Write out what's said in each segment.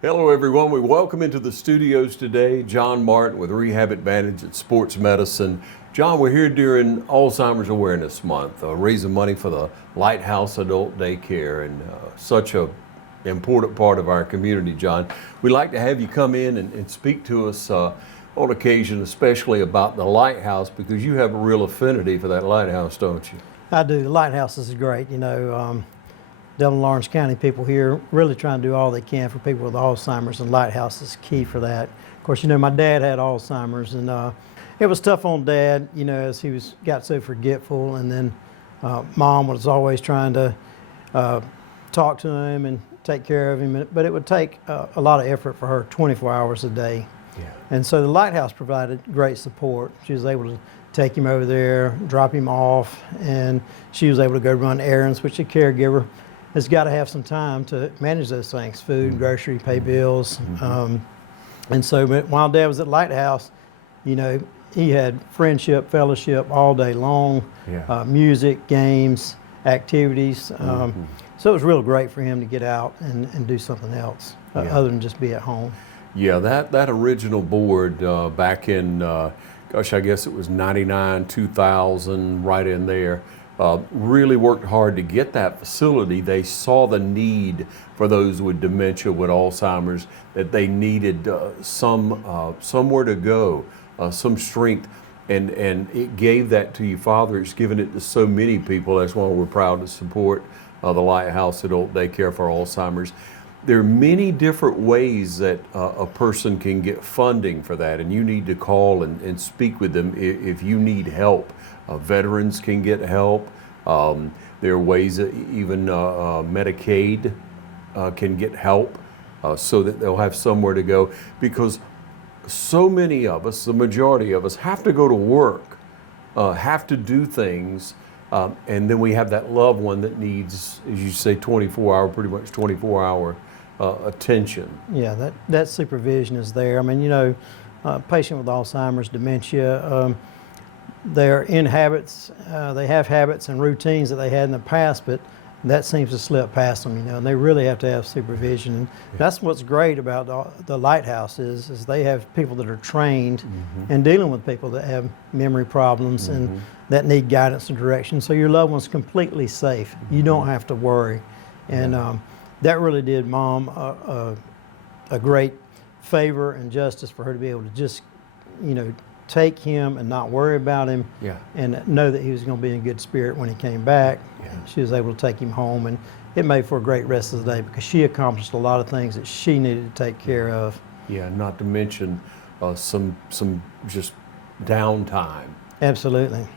Hello everyone, we welcome into the studios today John Martin with Rehab Advantage at Sports Medicine. John, we're here during Alzheimer's Awareness Month, raising money for the Lighthouse Adult Daycare, and such a important part of our community, John. We'd like to have you come in and speak to us on occasion, especially about the Lighthouse, because you have a real affinity for that Lighthouse, don't you? I do. The Lighthouse is great. Delaware Lawrence County people here really trying to do all they can for people with Alzheimer's, and Lighthouse is key for that. Of course, my dad had Alzheimer's, and it was tough on Dad, as he got so forgetful, and then Mom was always trying to talk to him and take care of him, but it would take a lot of effort for her 24 hours a day. Yeah. And so the Lighthouse provided great support. She was able to take him over there, drop him off, and she was able to go run errands, which a caregiver has got to have some time to manage those things: food, grocery, pay bills. And so while Dad was at Lighthouse, he had friendship, fellowship all day long, music, games, activities. So it was real great for him to get out and do something else other than just be at home. Yeah, that original board back in, gosh, I guess it was 99, 2000, right in there, really worked hard to get that facility. They saw the need for those with dementia, with Alzheimer's, that they needed somewhere to go, some strength, and it gave that to your father. It's given it to so many people. That's why we're proud to support the Lighthouse Adult Daycare for Alzheimer's. There are many different ways that a person can get funding for that, and you need to call and speak with them if you need help. Veterans can get help. There are ways that even Medicaid can get help so that they'll have somewhere to go, because so many of us, the majority of us, have to go to work, have to do things, and then we have that loved one that needs, as you say, 24-hour, pretty much 24-hour attention. Yeah, that supervision is there. I mean, a patient with Alzheimer's, dementia, they're in habits, they have habits and routines that they had in the past, but that seems to slip past them, and they really have to have supervision. And that's what's great about the Lighthouse is they have people that are trained in dealing with people that have memory problems and that need guidance and direction. So your loved one's completely safe. You don't have to worry. And that really did Mom a great favor and justice for her to be able to just, take him and not worry about him, and know that he was going to be in good spirit when he came back. She was able to take him home, and it made for a great rest of the day because she accomplished a lot of things that she needed to take care of. Yeah, not to mention some just downtime. Absolutely.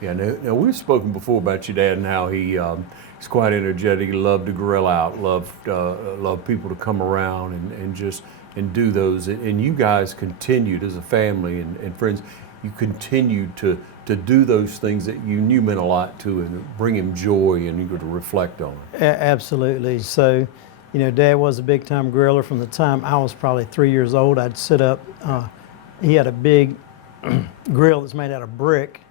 Yeah. Now we've spoken before about your dad and how he's quite energetic. He loved to grill out, loved people to come around and do those. And you guys continued as a family and friends. You continued to do those things that you knew meant a lot to him, bring him joy, and you could reflect on it. Absolutely. So, Dad was a big time griller from the time I was probably 3 years old. I'd sit up. He had a big grill that's made out of brick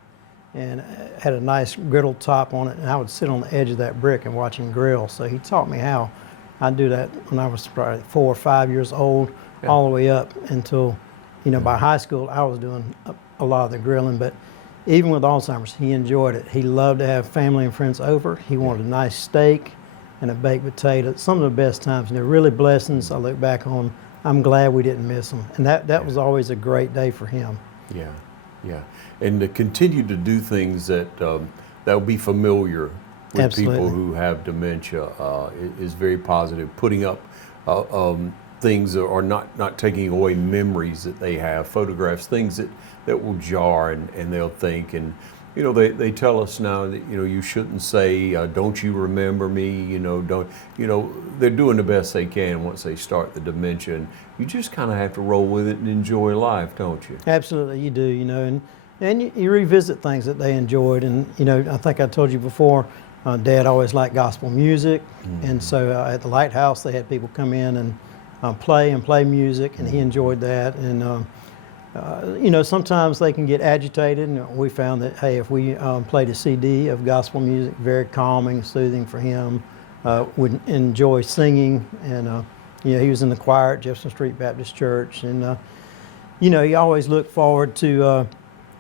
and had a nice griddle top on it, and I would sit on the edge of that brick and watch him grill. So he taught me how. I do that when I was probably 4 or 5 years old, all the way up until, by high school, I was doing a lot of the grilling. But even with Alzheimer's, he enjoyed it. He loved to have family and friends over. He wanted a nice steak and a baked potato. Some of the best times, and they're really blessings. I look back on, I'm glad we didn't miss them. And that was always a great day for him. Yeah. And to continue to do things that will be familiar with people who have dementia is very positive. Putting up things that are not taking away memories that they have, photographs, things that will jar and they'll think. And they tell us now that you shouldn't say don't you remember me, they're doing the best they can once they start the dementia, and you just kind of have to roll with it and enjoy life, don't you? Absolutely, you do. And you revisit things that they enjoyed. And I think I told you before, Dad always liked gospel music, and so at the Lighthouse they had people come in and play music, and he enjoyed that. And sometimes they can get agitated, and we found that, hey, if we played a CD of gospel music, very calming, soothing for him, would enjoy singing, and He was in the choir at Jefferson Street Baptist Church, and he always looked forward to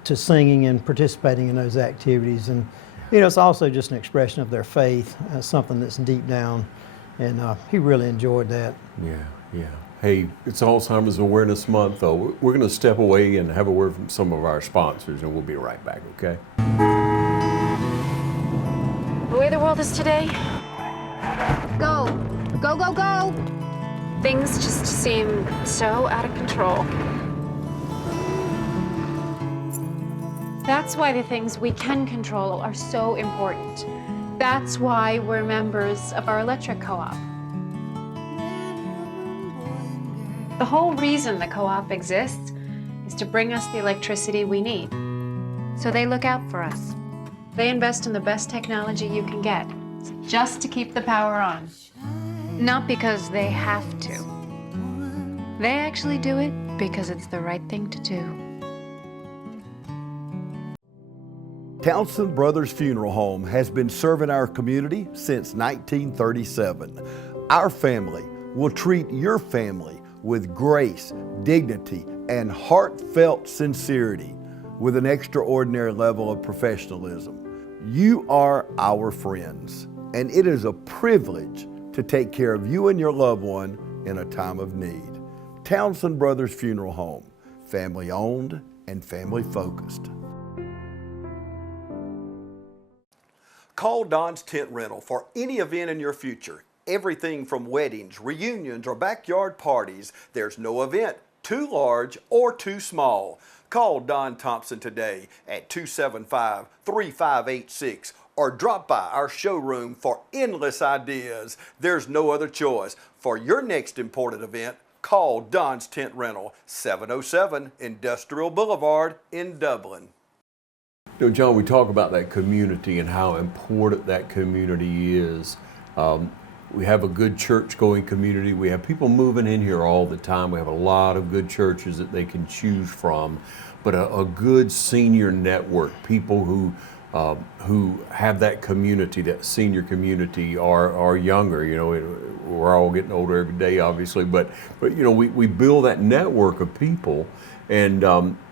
singing and participating in those activities. And it's also just an expression of their faith, something that's deep down, and he really enjoyed that. Yeah. Hey, it's Alzheimer's Awareness Month, though. We're going to step away and have a word from some of our sponsors, and we'll be right back, okay? The way the world is today, Go, go, go, go. things just seem so out of control. That's why the things we can control are so important. That's why we're members of our electric co-op. The whole reason the co-op exists is to bring us the electricity we need. So they look out for us. They invest in the best technology you can get, just to keep the power on. Not because they have to. They actually do it because it's the right thing to do. Townsend Brothers Funeral Home has been serving our community since 1937. Our family will treat your family with grace, dignity, and heartfelt sincerity with an extraordinary level of professionalism. You are our friends, and it is a privilege to take care of you and your loved one in a time of need. Townsend Brothers Funeral Home, family owned and family focused. Call Don's Tent Rental for any event in your future. Everything from weddings, reunions, or backyard parties. There's no event too large or too small. Call Don Thompson today at 275-3586 or drop by our showroom for endless ideas. There's no other choice. For your next important event, call Don's Tent Rental, 707 Industrial Boulevard in Dublin. John, we talk about that community and how important that community is. We have a good church-going community. We have people moving in here all the time. We have a lot of good churches that they can choose from, but a good senior network, people who have that community, that senior community, are younger. We're all getting older every day, obviously, but we build that network of people, and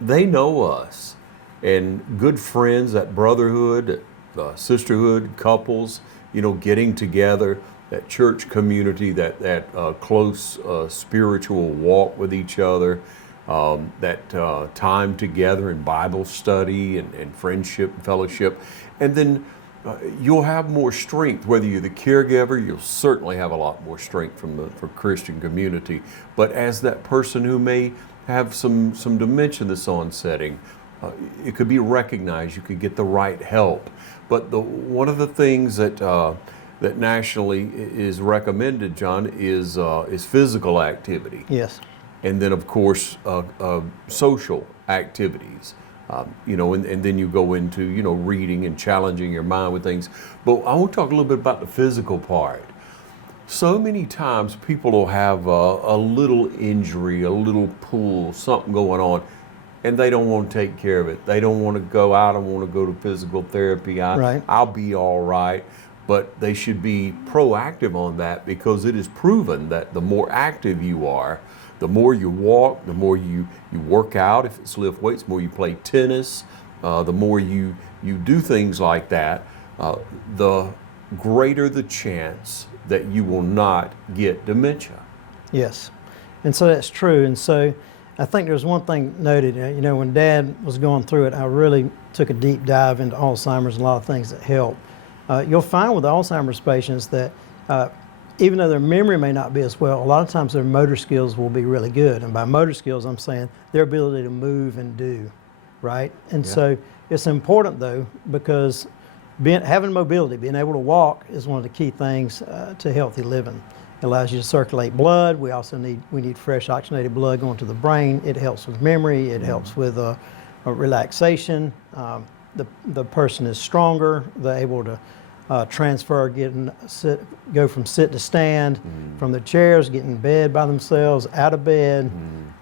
they know us. And good friends, that brotherhood, sisterhood, couples, getting together, that church community, that close spiritual walk with each other, that time together in Bible study and friendship and fellowship. And then you'll have more strength. Whether you're the caregiver, you'll certainly have a lot more strength from Christian community. But as that person who may have some dementia that's onsetting, it could be recognized. You could get the right help. But one of the things that nationally is recommended, John, is physical activity. Yes. And then, of course, social activities. And then you go into reading and challenging your mind with things. But I want to talk a little bit about the physical part. So many times people will have a little injury, a little pull, something going on, and they don't want to take care of it. They don't want to go out. I don't want to go to physical therapy. Right. I'll be all right. But they should be proactive on that, because it is proven that the more active you are, the more you walk, the more you work out, if it's lift weights, the more you play tennis, the more you do things like that, the greater the chance that you will not get dementia. Yes, and so that's true. And so I think there's one thing noted, when Dad was going through it, I really took a deep dive into Alzheimer's and a lot of things that help. You'll find with Alzheimer's patients that even though their memory may not be as well, a lot of times their motor skills will be really good. And by motor skills, I'm saying their ability to move and do, right? And so it's important, though, because having mobility, being able to walk, is one of the key things to healthy living. It allows you to circulate blood. We also need fresh oxygenated blood going to the brain. It helps with memory. It helps with relaxation. The person is stronger. They're able to transfer, go from sit to stand, from the chairs, get in bed by themselves, out of bed.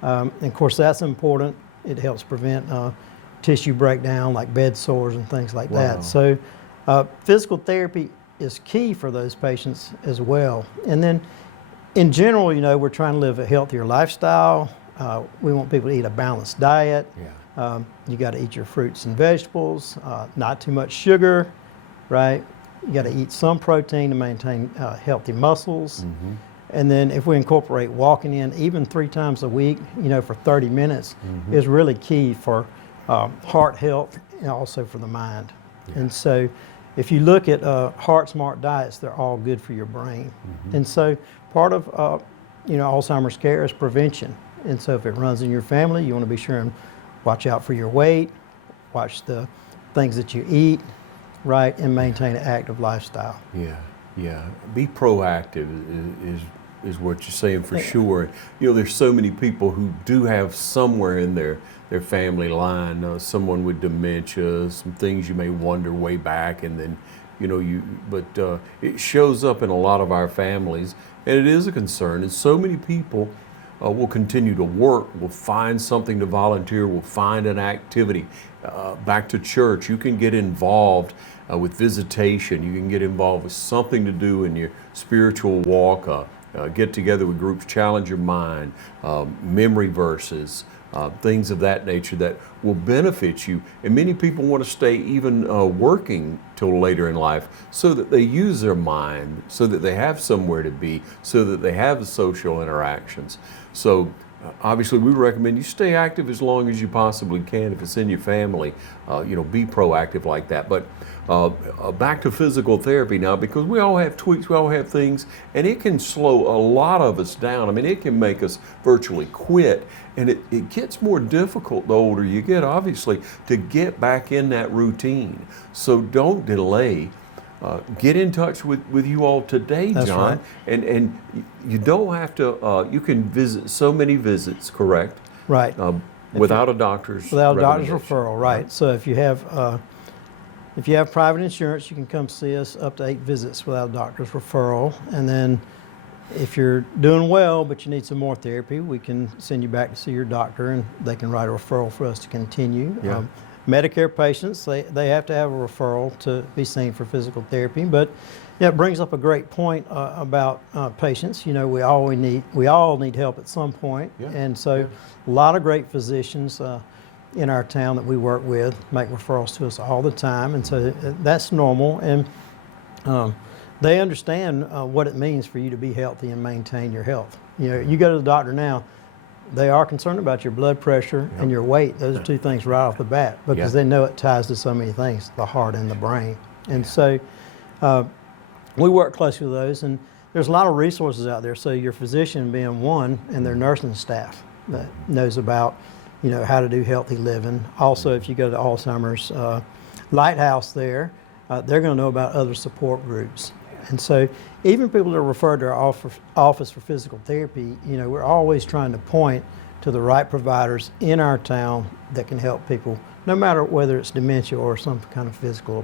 And of course, that's important. It helps prevent tissue breakdown like bed sores and things like that. So physical therapy is key for those patients as well. And then In general, you know, we're trying to live a healthier lifestyle. We want people to eat a balanced diet. Yeah. You got to eat your fruits and vegetables, not too much sugar, right? You got to eat some protein to maintain healthy muscles. And then if we incorporate walking in even 3 times a week, you know, for 30 minutes is really key for heart health and also for the mind. Yeah. And so if you look at heart smart diets, they're all good for your brain. And so part of, you know, Alzheimer's care is prevention. And so if it runs in your family, you want to be sure and watch out for your weight, watch the things that you eat, right, and maintain an active lifestyle. Yeah, yeah. Be proactive is what you're saying for sure. You know, there's so many people who do have somewhere in their family line, someone with dementia, some things you may wonder way back, and then, you know, but it shows up in a lot of our families, and it is a concern. And so many people will continue to work, will find something to volunteer, will find an activity. Back to church, you can get involved with visitation. You can get involved with something to do in your spiritual walk. Get together with groups, challenge your mind, memory verses, things of that nature that will benefit you. And many people want to stay even working till later in life so that they use their mind, so that they have somewhere to be, so that they have social interactions. So obviously we recommend you stay active as long as you possibly can. If it's in your family, you know, be proactive like that. But back to physical therapy now, because we all have tweaks, we all have things, and it can slow a lot of us down. I mean, it can make us virtually quit, and it gets more difficult the older you get, obviously, to get back in that routine. So don't delay. Get in touch with you all today, That's John. right. And you don't have to, you can visit so many visits, correct? Right. Without a doctor's Without a doctor's recommendation. referral, right. So if you have private insurance, you can come see us up to 8 visits without a doctor's referral. And then if you're doing well, but you need some more therapy, we can send you back to see your doctor, and they can write a referral for us to continue. Yeah. Medicare patients, they have to have a referral to be seen for physical therapy. But yeah, it brings up a great point about patients. You know, we all need help at some point. Yeah. And so a lot of great physicians in our town that we work with make referrals to us all the time. And so that's normal. And they understand what it means for you to be healthy and maintain your health. You know, you go to the doctor now, they are concerned about your blood pressure and your weight. Those are 2 things right off the bat, because they know it ties to so many things, the heart and the brain. And so we work closely with those, and there's a lot of resources out there. So your physician being one, and their nursing staff that knows about, you know, how to do healthy living. Also, if you go to Alzheimer's Lighthouse there, they're going to know about other support groups. And so even people that are referred to our office for physical therapy, you know, we're always trying to point to the right providers in our town that can help people, no matter whether it's dementia or some kind of physical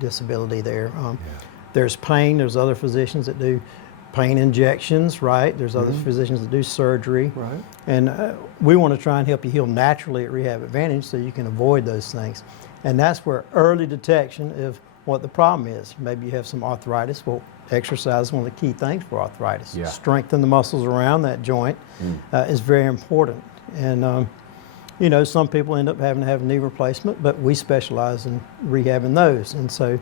disability there. There's pain, there's other physicians that do pain injections, right? There's other physicians that do surgery. Right. And we want to try and help you heal naturally at Rehab Advantage so you can avoid those things. And that's where early detection of what the problem is. Maybe you have some arthritis. Well, exercise is one of the key things for arthritis. Yeah. Strengthen the muscles around that joint is very important. And you know, some people end up having to have knee replacement, but we specialize in rehabbing those. And so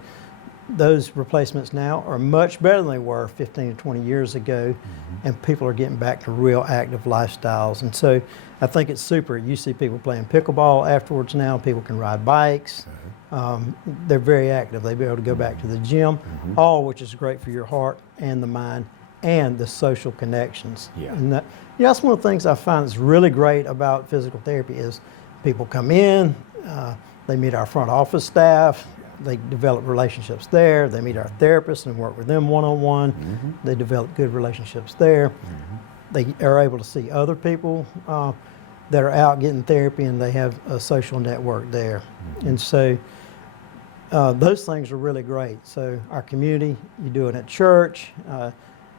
those replacements now are much better than they were 15 to 20 years ago, and people are getting back to real active lifestyles. And so I think it's super. You see people playing pickleball afterwards now. People can ride bikes. They're very active. They'll be able to go back to the gym, all which is great for your heart and the mind and the social connections. Yeah. And that, you know, that's one of the things I find is really great about physical therapy is people come in, they meet our front office staff, they develop relationships there, they meet our therapists and work with them one-on-one, they develop good relationships there. They are able to see other people that are out getting therapy, and they have a social network there. And so those things are really great. So our community, you do it at church,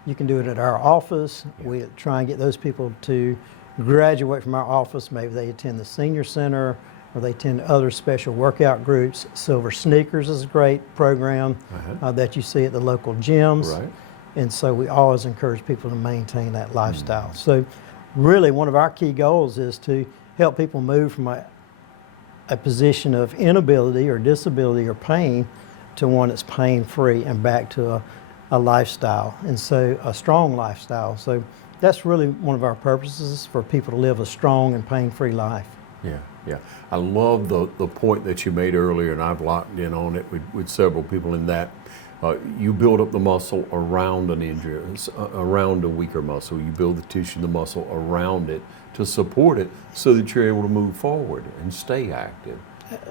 you can do it at our office. We try and get those people to graduate from our office. Maybe they attend the senior center, or they attend other special workout groups. Silver Sneakers is a great program that you see at the local gyms. Right. And so we always encourage people to maintain that lifestyle. So really one of our key goals is to help people move from a position of inability or disability or pain to one that's pain-free and back to a lifestyle, and so a strong lifestyle. So that's really one of our purposes, for people to live a strong and pain-free life. Yeah, yeah. I love the point that you made earlier, and I've locked in on it with several people in that. You build up the muscle around an injury, around a weaker muscle. You build the tissue, the muscle around it to support it so that you're able to move forward and stay active.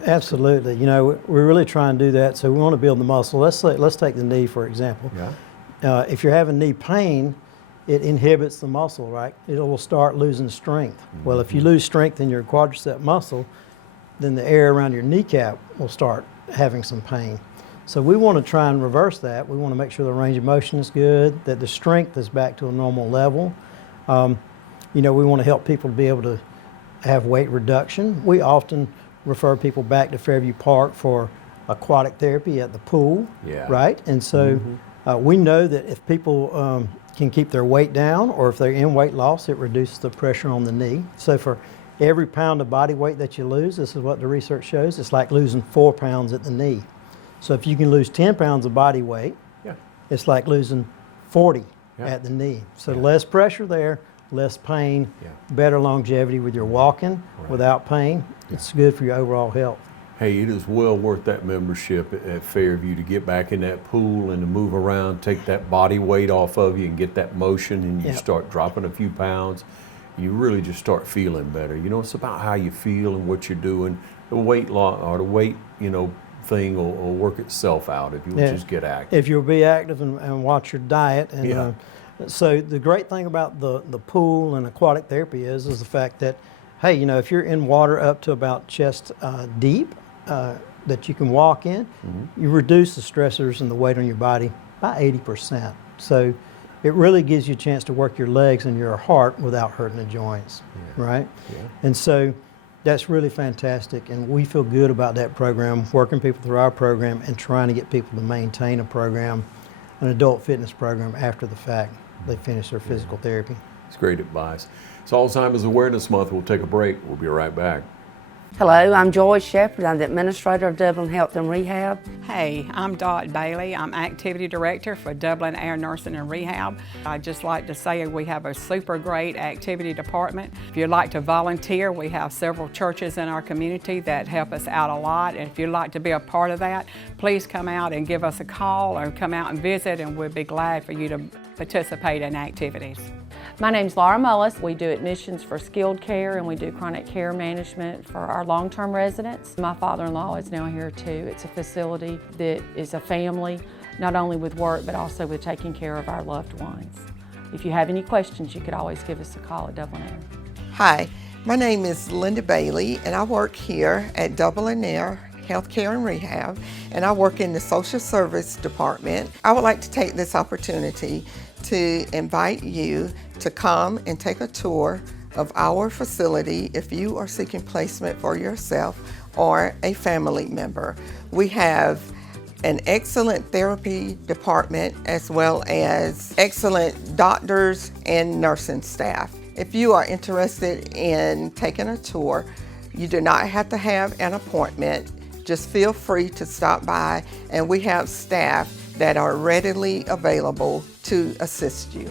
Absolutely. You know, we're really trying to do that. So we want to build the muscle. Let's take the knee, for example. Yeah. If you're having knee pain, it inhibits the muscle, right? It will start losing strength. Well, if you lose strength in your quadricep muscle, then the area around your kneecap will start having some pain. So we want to try and reverse that. We want to make sure the range of motion is good, that the strength is back to a normal level. You know, we want to help people to be able to have weight reduction. We often refer people back to Fairview Park for aquatic therapy at the pool, Yeah. right? And so we know that if people can keep their weight down, or if they're in weight loss, it reduces the pressure on the knee. So for every pound of body weight that you lose, this is what the research shows, it's like losing 4 pounds at the knee. So if you can lose 10 pounds of body weight, Yeah. it's like losing 40 Yeah. at the knee. So Yeah. less pressure there, less pain, Yeah. better longevity with your walking without pain. It's good for your overall health. Hey, it is well worth that membership at Fairview to get back in that pool and to move around, take that body weight off of you and get that motion, and you Yep. start dropping a few pounds. You really just start feeling better. You know, it's about how you feel and what you're doing. The weight loss or the weight, thing will work itself out if you Yeah. just get active. If you'll be active and watch your diet. And Yeah. so the great thing about the pool and aquatic therapy is the fact that, hey, if you're in water up to about chest deep, that you can walk in, you reduce the stressors and the weight on your body by 80%. So it really gives you a chance to work your legs and your heart without hurting the joints, right? Yeah. And so that's really fantastic, and we feel good about that program, working people through our program and trying to get people to maintain a program, an adult fitness program, after the fact they finish their physical therapy. It's great advice. It's Alzheimer's Awareness Month. We'll take a break. We'll be right back. Hello, I'm Joy Shepherd. I'm the administrator of Dublin Health and Rehab. Hey, I'm Dot Bailey. I'm Activity Director for Dublin Air Nursing and Rehab. I'd just like to say we have a super great activity department. If you'd like to volunteer, we have several churches in our community that help us out a lot. And if you'd like to be a part of that, please come out and give us a call or come out and visit, and we'd be glad for you to participate in activities. My name's Laura Mullis. We do admissions for skilled care, and we do chronic care management for our long-term residents. My father-in-law is now here too. It's a facility that is a family, not only with work, but also with taking care of our loved ones. If you have any questions, you could always give us a call at Dublin Air. Hi, my name is Linda Bailey, and I work here at Dublin Air Healthcare and Rehab, and I work in the social service department. I would like to take this opportunity to invite you to come and take a tour of our facility if you are seeking placement for yourself or a family member. We have an excellent therapy department as well as excellent doctors and nursing staff. If you are interested in taking a tour, you do not have to have an appointment. Just feel free to stop by, and we have staff that are readily available to assist you.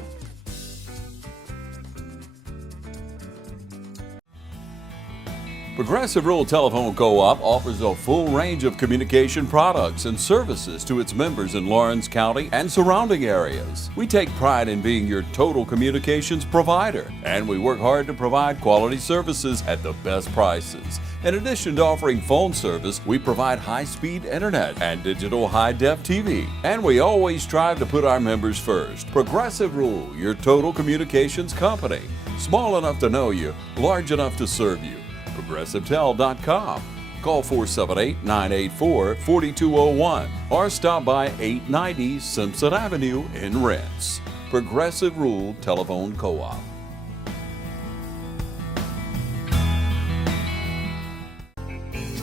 Progressive Rural Telephone Co-op offers a full range of communication products and services to its members in Lawrence County and surrounding areas. We take pride in being your total communications provider, and we work hard to provide quality services at the best prices. In addition to offering phone service, we provide high-speed internet and digital high-def TV. And we always strive to put our members first. Progressive Rural, your total communications company. Small enough to know you, large enough to serve you. ProgressiveTel.com. Call 478-984-4201 or stop by 890 Simpson Avenue in Rents. Progressive Rural Telephone Co-op.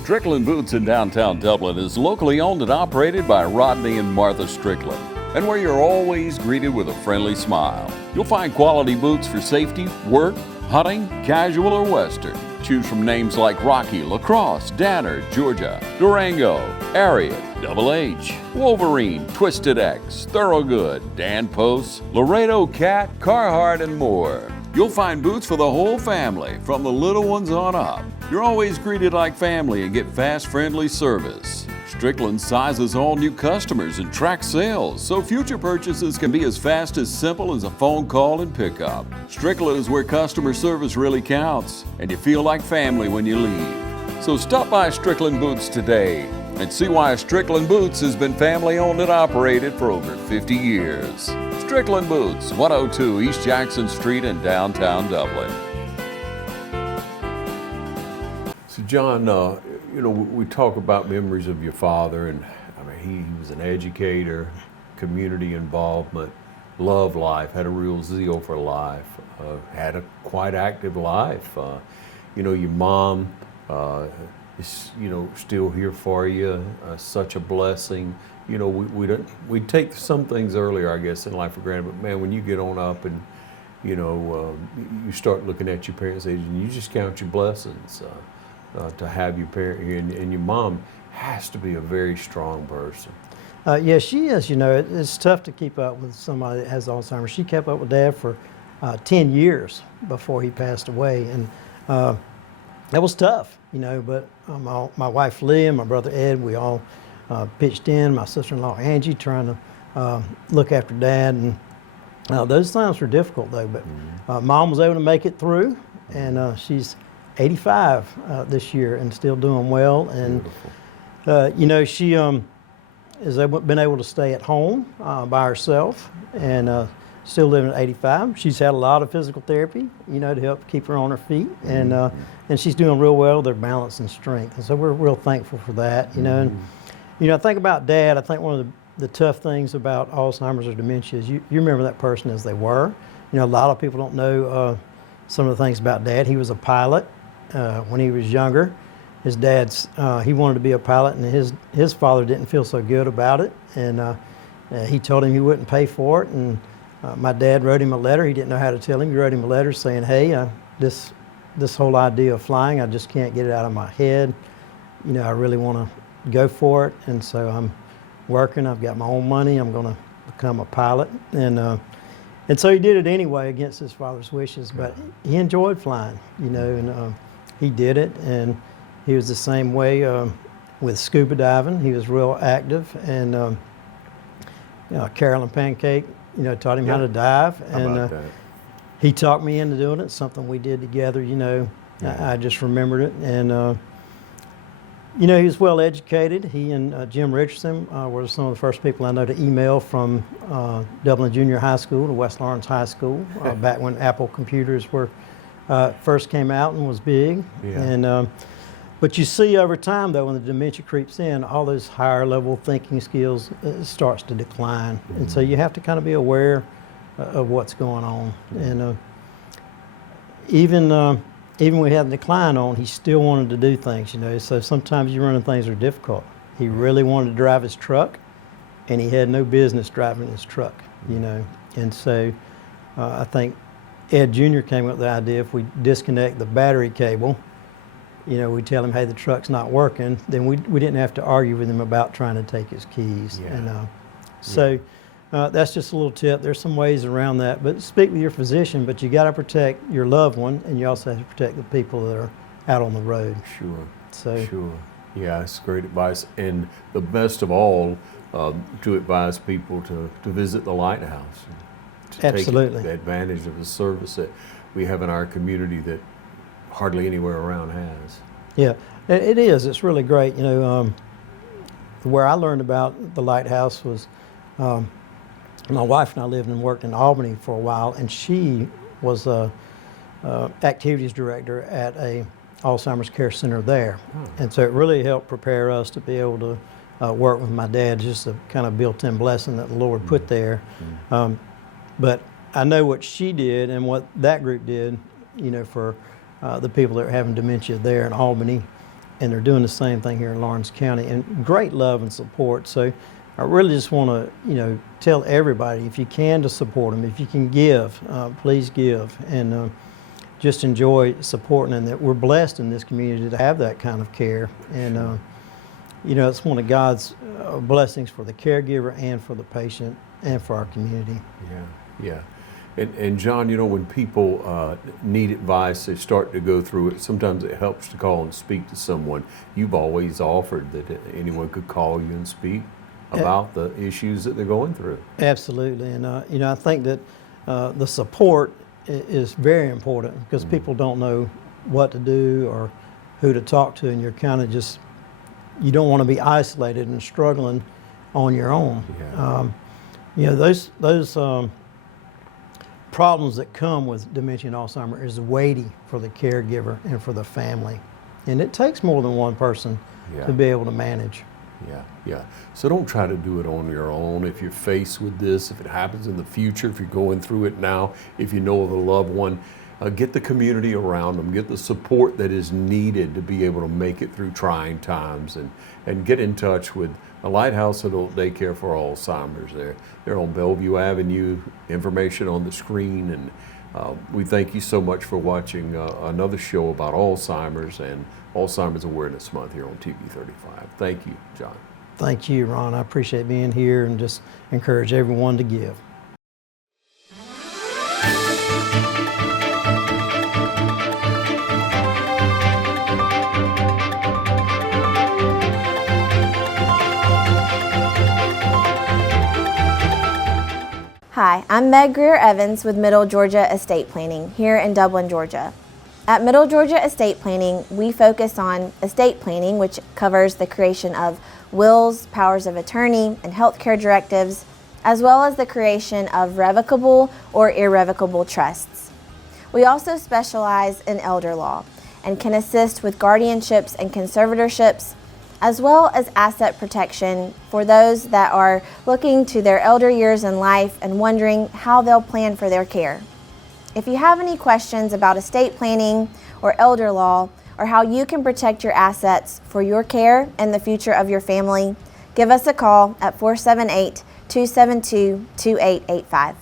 Strickland Boots in downtown Dublin is locally owned and operated by Rodney and Martha Strickland. and where you're always greeted with a friendly smile. You'll find quality boots for safety, work, hunting, casual, or western. Choose from names like Rocky, Lacrosse, Danner, Georgia, Durango, Ariat, Double H, Wolverine, Twisted X, Thorogood, Dan Post, Laredo Cat, Carhartt, and more. You'll find boots for the whole family, from the little ones on up. You're always greeted like family and get fast, friendly service. Strickland sizes all new customers and tracks sales, so future purchases can be as fast as simple as a phone call and pickup. Strickland is where customer service really counts, and you feel like family when you leave. So stop by Strickland Boots today and see why Strickland Boots has been family owned and operated for over 50 years. Strickland Boots, 102 East Jackson Street in downtown Dublin. So John, we talk about memories of your father, and I mean, he was an educator, community involvement, loved life, had a real zeal for life, had a quite active life. Your mom is, still here for you, such a blessing. We take some things earlier, I guess, in life for granted, but man, when you get on up and, you start looking at your parents' age and you just count your blessings. To have your parent here, and your mom has to be a very strong person. Yeah, she is. It's tough to keep up with somebody that has Alzheimer's. She kept up with Dad for 10 years before he passed away, and that was tough, but my wife Lee and my brother Ed, we all pitched in, my sister-in-law Angie trying to look after Dad, and those times were difficult though, but Mom was able to make it through, and she's 85 this year and still doing well. And she has been able to stay at home by herself and still living at 85. She's had a lot of physical therapy, to help keep her on her feet, and she's doing real well with her balance and strength. And so we're real thankful for that. And I think about Dad. I think one of the tough things about Alzheimer's or dementia is you remember that person as they were. A lot of people don't know some of the things about Dad. He was a pilot. When he was younger, his dad's he wanted to be a pilot, and his father didn't feel so good about it, and he told him he wouldn't pay for it. And my dad wrote him a letter. He didn't know how to tell him. He wrote him a letter saying, "Hey, this whole idea of flying, I just can't get it out of my head. I really want to go for it, and so I'm working. I've got my own money. I'm going to become a pilot." And so he did it anyway against his father's wishes, but he enjoyed flying, and he did it. And he was the same way with scuba diving. He was real active, and Carolyn Pancake, taught him how to dive. And he talked me into doing it, something we did together, I just remembered it. And he was well educated. He and Jim Richardson were some of the first people I know to email from Dublin Junior High School to West Lawrence High School, back when Apple computers were first came out and was big. Yeah. And but you see over time, though, when the dementia creeps in, all those higher level thinking skills starts to decline. And so you have to kind of be aware of what's going on. And even when we had the decline on, he still wanted to do things, So sometimes you run into things that are difficult. He really wanted to drive his truck, and he had no business driving his truck, And so I think Ed Jr. came up with the idea, if we disconnect the battery cable, we tell him, hey, the truck's not working, then we didn't have to argue with him about trying to take his keys. Yeah. And so that's just a little tip. There's some ways around that, but speak with your physician, but you got to protect your loved one, and you also have to protect the people that are out on the road. Sure. Yeah, that's great advice. And the best of all, to advise people to visit the Lighthouse. To Absolutely. Take advantage of the service that we have in our community that hardly anywhere around has. Yeah, it is. It's really great. Where I learned about the Lighthouse was my wife and I lived and worked in Albany for a while, and she was a activities director at a Alzheimer's care center there. And so it really helped prepare us to be able to work with my dad, just a kind of built-in blessing that the Lord put there. But I know what she did and what that group did, for the people that are having dementia there in Albany, and they're doing the same thing here in Lawrence County, and great love and support. So I really just want to, tell everybody, if you can, to support them. If you can give, please give, and just enjoy supporting. And that we're blessed in this community to have that kind of care. And it's one of God's blessings for the caregiver and for the patient and for our community. Yeah. And John, when people need advice, they start to go through it, sometimes it helps to call and speak to someone. You've always offered that anyone could call you and speak about the issues that they're going through. Absolutely. And, I think that the support is very important because people don't know what to do or who to talk to, and you're kind of just, you don't want to be isolated and struggling on your own. Yeah. Those problems that come with dementia and Alzheimer is weighty for the caregiver and for the family. And it takes more than one person to be able to manage. Yeah. So don't try to do it on your own. If you're faced with this, if it happens in the future, if you're going through it now, if you know of a loved one, get the community around them, get the support that is needed to be able to make it through trying times, and get in touch with a Lighthouse Adult Daycare for Alzheimer's. They're on Bellevue Avenue, information on the screen, and we thank you so much for watching another show about Alzheimer's and Alzheimer's Awareness Month here on TV 35. Thank you, John. Thank you, Ron. I appreciate being here and just encourage everyone to give. Hi, I'm Meg Greer-Evans with Middle Georgia Estate Planning here in Dublin, Georgia. At Middle Georgia Estate Planning, we focus on estate planning, which covers the creation of wills, powers of attorney, and healthcare directives, as well as the creation of revocable or irrevocable trusts. We also specialize in elder law and can assist with guardianships and conservatorships, as well as asset protection for those that are looking to their elder years in life and wondering how they'll plan for their care. If you have any questions about estate planning or elder law, or how you can protect your assets for your care and the future of your family, give us a call at 478-272-2885.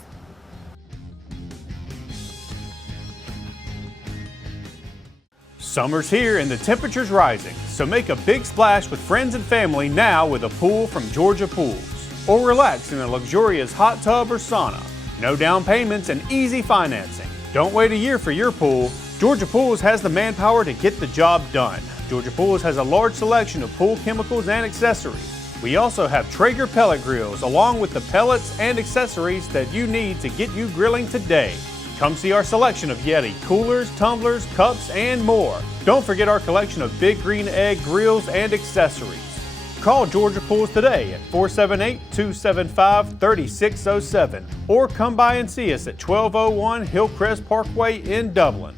Summer's here and the temperature's rising, so make a big splash with friends and family now with a pool from Georgia Pools. Or relax in a luxurious hot tub or sauna. No down payments and easy financing. Don't wait a year for your pool. Georgia Pools has the manpower to get the job done. Georgia Pools has a large selection of pool chemicals and accessories. We also have Traeger pellet grills along with the pellets and accessories that you need to get you grilling today. Come see our selection of Yeti coolers, tumblers, cups, and more. Don't forget our collection of Big Green Egg grills and accessories. Call Georgia Pools today at 478-275-3607 or come by and see us at 1201 Hillcrest Parkway in Dublin.